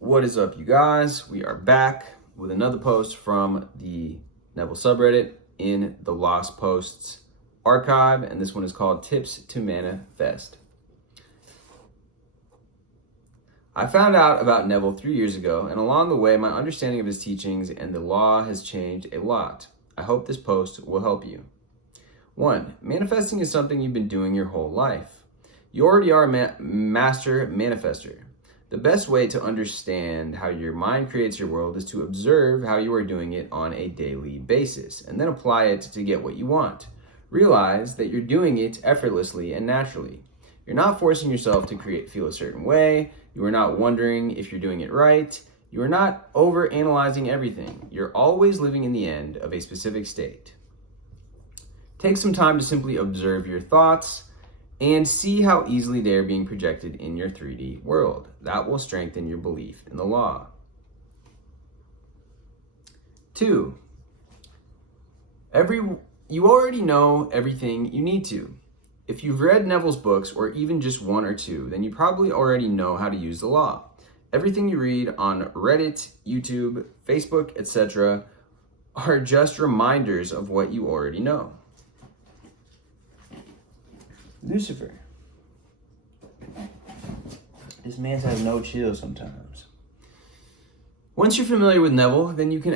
What is up, you guys? We are back with another post from the Neville subreddit in the Lost Posts archive, and this one is called Tips to Manifest. I found out about Neville 3 years ago, and along the way, my understanding of his teachings and the law has changed a lot. I hope this post will help you. 1. Manifesting is something you've been doing your whole life. You already are a master manifester. The best way to understand how your mind creates your world is to observe how you are doing it on a daily basis and then apply it to get what you want. Realize that you're doing it effortlessly and naturally. You're not forcing yourself to feel a certain way. You are not wondering if you're doing it right. You are not over-analyzing everything. You're always living in the end of a specific state. Take some time to simply observe your thoughts and see how easily they are being projected in your 3D world. That will strengthen your belief in the law. 2. You already know everything you need to. If you've read Neville's books, or even just 1 or 2, then you probably already know how to use the law. Everything you read on Reddit, YouTube, Facebook, etc. are just reminders of what you already know. Lucifer. This man has no chill sometimes. Once you're familiar with Neville, then you can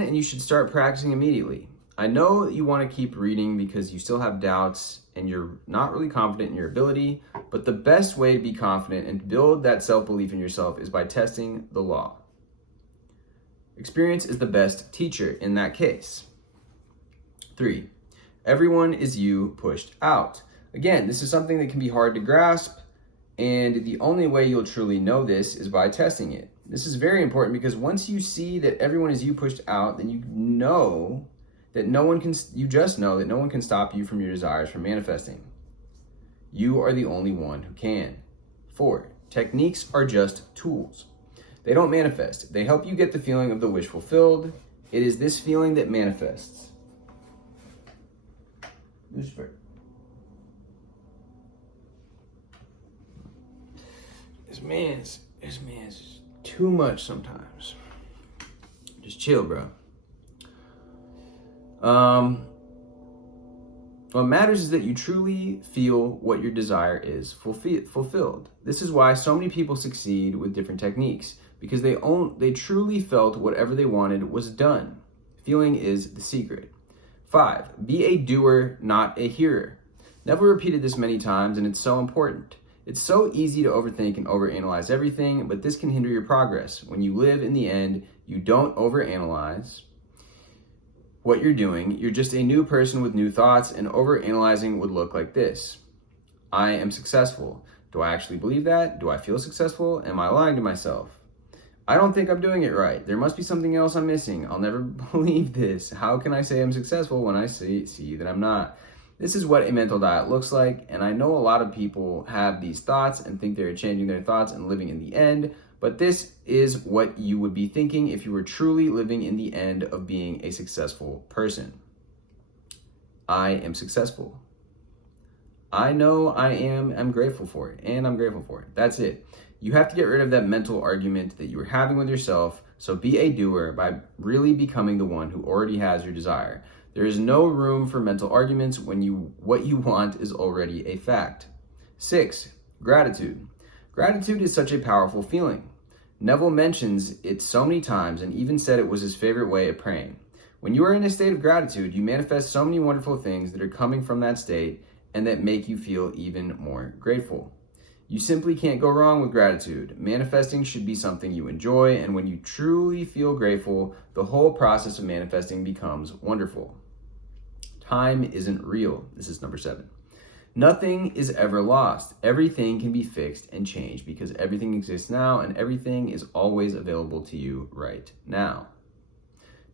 and you should start practicing immediately. I know that you want to keep reading because you still have doubts and you're not really confident in your ability, but the best way to be confident and build that self-belief in yourself is by testing the law. Experience is the best teacher in that case. 3. Everyone is you pushed out. Again, this is something that can be hard to grasp, and the only way you'll truly know this is by testing it. This is very important because once you see that everyone is you pushed out, then you just know that no one can stop you from your desires from manifesting. You are the only one who can. 4. Techniques are just tools. They don't manifest. They help you get the feeling of the wish fulfilled. It is this feeling that manifests. Lucifer. This man's too much sometimes. Just chill, bro. What matters is that you truly feel what your desire is fulfilled. This is why so many people succeed with different techniques, because they truly felt whatever they wanted was done. Feeling is the secret. 5. Be a doer, not a hearer. Neville repeated this many times, and it's so important. It's so easy to overthink and overanalyze everything, but this can hinder your progress. When you live in the end, you don't overanalyze what you're doing. You're just a new person with new thoughts, and overanalyzing would look like this. I am successful. Do I actually believe that? Do I feel successful? Am I lying to myself? I don't think I'm doing it right. There must be something else I'm missing. I'll never believe this. How can I say I'm successful when I see that I'm not? This is what a mental diet looks like, and I know a lot of people have these thoughts and think they're changing their thoughts and living in the end, but this is what you would be thinking if you were truly living in the end of being a successful person. I am successful. I know I am. I'm grateful for it, and I'm grateful for it. That's it. You have to get rid of that mental argument that you were having with yourself. So be a doer by really becoming the one who already has your desire. There is no room for mental arguments when what you want is already a fact. 6. Gratitude. Gratitude is such a powerful feeling. Neville mentions it so many times and even said it was his favorite way of praying. When you are in a state of gratitude, you manifest so many wonderful things that are coming from that state and that make you feel even more grateful. You simply can't go wrong with gratitude. Manifesting should be something you enjoy, and when you truly feel grateful, the whole process of manifesting becomes wonderful. Time isn't real. This is number 7. Nothing is ever lost. Everything can be fixed and changed because everything exists now and everything is always available to you right now.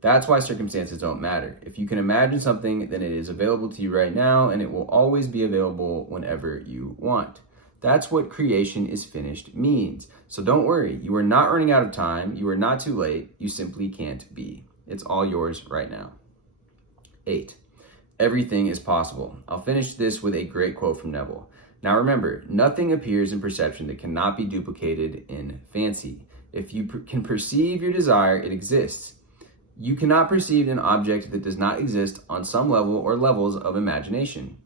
That's why circumstances don't matter. If you can imagine something, then it is available to you right now and it will always be available whenever you want. That's what creation is finished means. So don't worry, you are not running out of time. You are not too late. You simply can't be. It's all yours right now. 8. Everything is possible. I'll finish this with a great quote from Neville. Now remember, nothing appears in perception that cannot be duplicated in fancy. If you can perceive your desire, it exists. You cannot perceive an object that does not exist on some level or levels of imagination.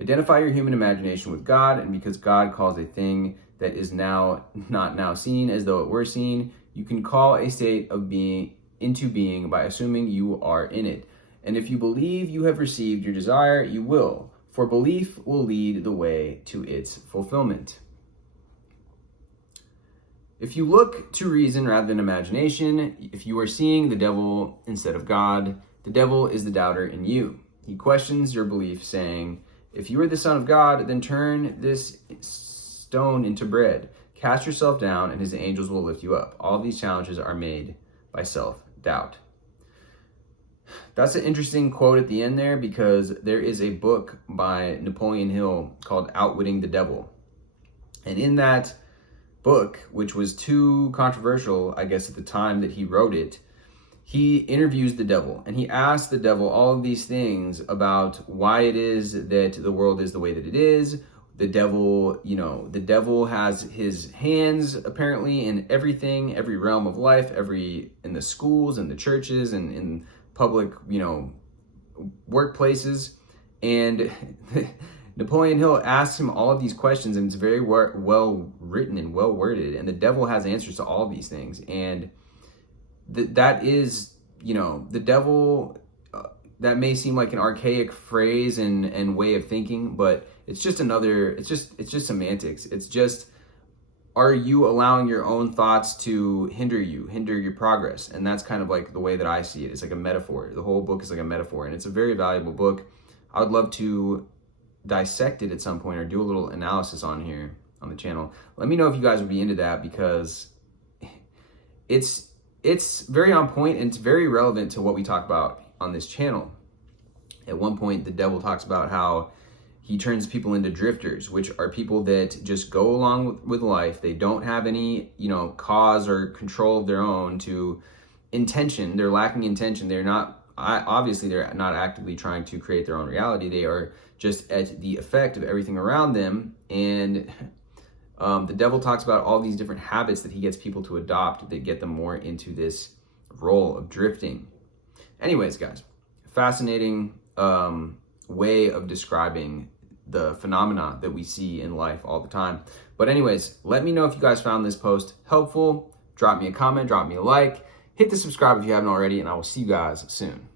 Identify your human imagination with God, and because God calls a thing that is not now seen as though it were seen, you can call a state of being into being by assuming you are in it. And if you believe you have received your desire, you will, for belief will lead the way to its fulfillment. If you look to reason rather than imagination, if you are seeing the devil instead of God, the devil is the doubter in you. He questions your belief, saying, "If you are the Son of God, then turn this stone into bread. Cast yourself down, and his angels will lift you up." All of these challenges are made by self-doubt. That's an interesting quote at the end there, because there is a book by Napoleon Hill called Outwitting the Devil. And in that book, which was too controversial, I guess, at the time that he wrote it, he interviews the devil, and he asks the devil all of these things about why it is that the world is the way that it is. The devil has his hands apparently in everything, every realm of life, in the schools and the churches and in public, workplaces. And Napoleon Hill asks him all of these questions, and it's very well written and well worded. And the devil has answers to all of these things. And that is, the devil, that may seem like an archaic phrase and way of thinking, but it's just semantics. It's just, are you allowing your own thoughts to hinder your progress? And that's kind of like the way that I see it. It's like a metaphor. The whole book is like a metaphor, and it's a very valuable book. I would love to dissect it at some point or do a little analysis on here on the channel. Let me know if you guys would be into that, because it's very on point and it's very relevant to what we talk about on this channel. At one point, the devil talks about how he turns people into drifters, which are people that just go along with life. They don't have any, cause or control of their own to intention. They're lacking intention. They're not actively trying to create their own reality. They are just at the effect of everything around them. And the devil talks about all these different habits that he gets people to adopt that get them more into this role of drifting. Anyways, guys, fascinating way of describing the phenomena that we see in life all the time. But anyways, let me know if you guys found this post helpful. Drop me a comment, drop me a like, hit the subscribe if you haven't already, and I will see you guys soon.